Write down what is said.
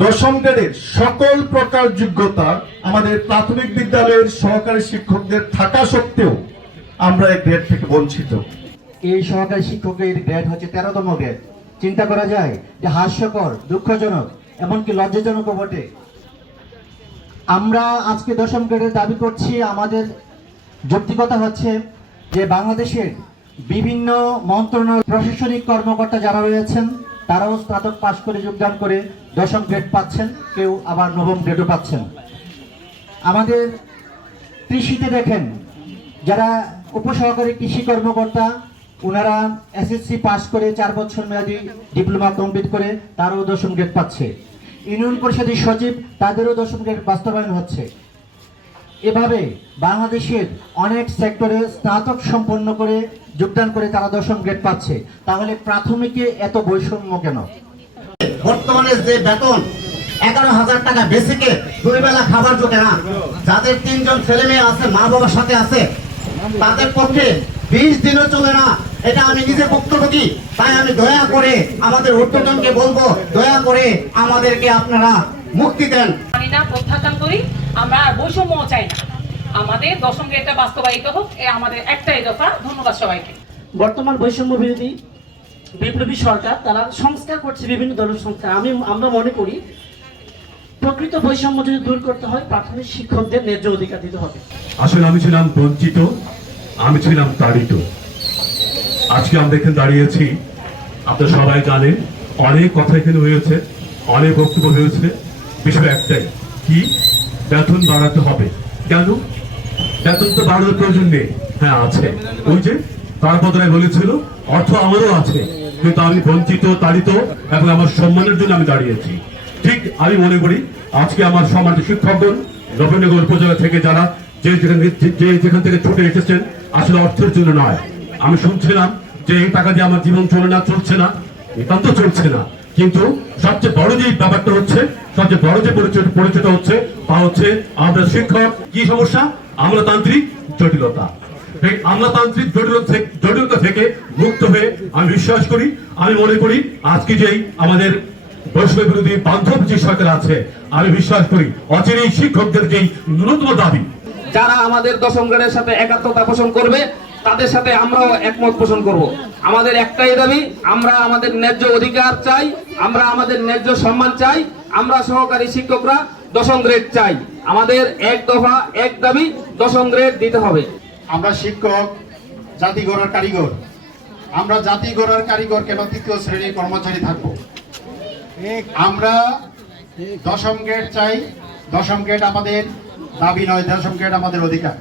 দশম গ্রেডের সকল প্রকার যোগ্যতা আমাদের প্রাথমিক বিদ্যালয়ের সহকারী শিক্ষকদের থাকা সত্ত্বেও আমরা এই গ্রেড থেকে বঞ্চিত। এই সহকারী শিক্ষকের গ্রেড হচ্ছে তেরোতম গ্রেড চিন্তা করা যায় যে হাস্যকর, দুঃখজনক, এমনকি লজ্জাজনকও বটে। আমরা আজকে দশম গ্রেডের দাবি করছি, আমাদের যৌক্তিকতা হচ্ছে যে বাংলাদেশের বিভিন্ন মন্ত্রণালয়, প্রশাসনিক কর্মকর্তা যারা রয়েছেন তারাও স্নাতক পাশ করে যোগদান করে দশম গ্রেড পাচ্ছেন, কেউ আবার নবম গ্রেডও পাচ্ছেন। আমাদের কৃষিতে দেখেন, যারা উপসহকারী কৃষি কর্মকর্তা, ওনারা এসএসসি পাশ করে চার বছর মেয়াদী ডিপ্লোমা কমপ্লিট করে তারও দশম গ্রেড পাচ্ছে। ইউনিয়ন পরিষদের সচিব, তাদেরও দশম গ্রেড বাস্তবায়ন হচ্ছে। এভাবে বাংলাদেশের অনেক সেক্টরে স্নাতক সম্পন্ন করে যোগদান করে তারা দশম গ্রেড পাচ্ছে। তাহলে প্রাথমিকে এত বৈষম্য কেন? বর্তমানে যে বেতন এগারো হাজার টাকা বেসিকে দুই বেলা খাবার জোটে না। যাদের তিনজন ছেলে মেয়ে আছে মা বাবার সাথে আছে তাদের পক্ষে বিশ দিনও চলে না। এটা আমি নিজে ভুক্তভোগী তাই আমি দয়া করে আমাদের ঊর্ধ্বতনকে বলব দয়া করে আমাদেরকে আপনারা মুক্তি দেন। প্রত্যাখ্যান করি আমরা আর বৈষম্য চাই না। আমাদের দশম গ্রেডটা বাস্তবায়িত হোক এ আমাদের একটাই দফা। ধন্যবাদ সবাইকে। বর্তমান বৈষম্য বিরোধী বিপ্লবী সরকার তারা সংস্কার করছে বিভিন্ন ধরনের সংস্কার। আমি আমরা মনে করি প্রকৃত বৈষম্য যদি দূর করতে হয় প্রাথমিক শিক্ষকদের ন্যায্য অধিকার দিতে হবে। আসলে আমি ছিলাম বঞ্চিত আমি ছিলাম তাড়িত। আজকে আমরা এখানে দাঁড়িয়েছি আপনারা সবাই জানেন অনেক কথা এখানে হয়েছে অনেক বক্তব্য হয়েছে। বিষয় একটাই কি? বেতন বাড়াতে হবে। কেন? বেতন তো বাড়ানোর প্রয়োজন নেই। হ্যাঁ আছে। ওই যে তার বদলে বলেছিল, অর্থ আমারও আছে। কিন্তু আমি বঞ্চিত, তাড়িত এবং আমার সম্মানের জন্য আমি দাঁড়িয়েছি। ঠিক আমি মনে করি, আজকে আমার সম্মানিত শিক্ষকগণ নবীনগর উপজেলা থেকে যারা যে যেখান যে যেখান থেকে ছুটে এসেছেন, আসলে অর্থের জন্য নয়। আমি শুনছিলাম যে এই টাকা দিয়ে আমার জীবন চলে না, চলছে না। নিতান্ত চলছে না। কিন্তু সবচেয়ে বড় যে ব্যাপারটা হচ্ছে সবচেয়ে বড় যে পরিচয় পরিচয়টা হচ্ছে, তা হচ্ছে আমরা শিক্ষক। কি সমস্যা? আমলাতান্ত্রিক জটিলতা। আমলাতান্ত্রিক জটিলতা জটিলতা থেকে মুক্ত হয়ে আমি বিশ্বাস করি, আমি মনে করি আজকে যেই আমাদের বৈষম্য বিরোধী বান্ধব যে সরকার আছে, আমি বিশ্বাস করি অচিরেই শিক্ষকদের যেই ন্যূনতম দাবি। যারা আমাদের দশম গ্রেডের সাথে একাত্মতা পোষণ করবে, তাদের সাথে আমরাও একমত পোষণ করব। আমাদের একটাই দাবি, আমরা আমাদের ন্যায্য অধিকার চাই, আমরা আমাদের ন্যায্য সম্মান চাই আমরা সহকারী শিক্ষকরা দশম গ্রেড চাই। আমাদের এক দফা, এক দাবি দশম গ্রেড দিতে হবে। আমরা শিক্ষক, জাতি গড়ার কারিগর। আমরা জাতি গড়ার কারিগর কেন তৃতীয় শ্রেণির কর্মচারী থাকব? আমরা দশম গ্রেড চাই। দশম গ্রেড আমাদের দাবি নয়, দশম গ্রেড আমাদের অধিকার।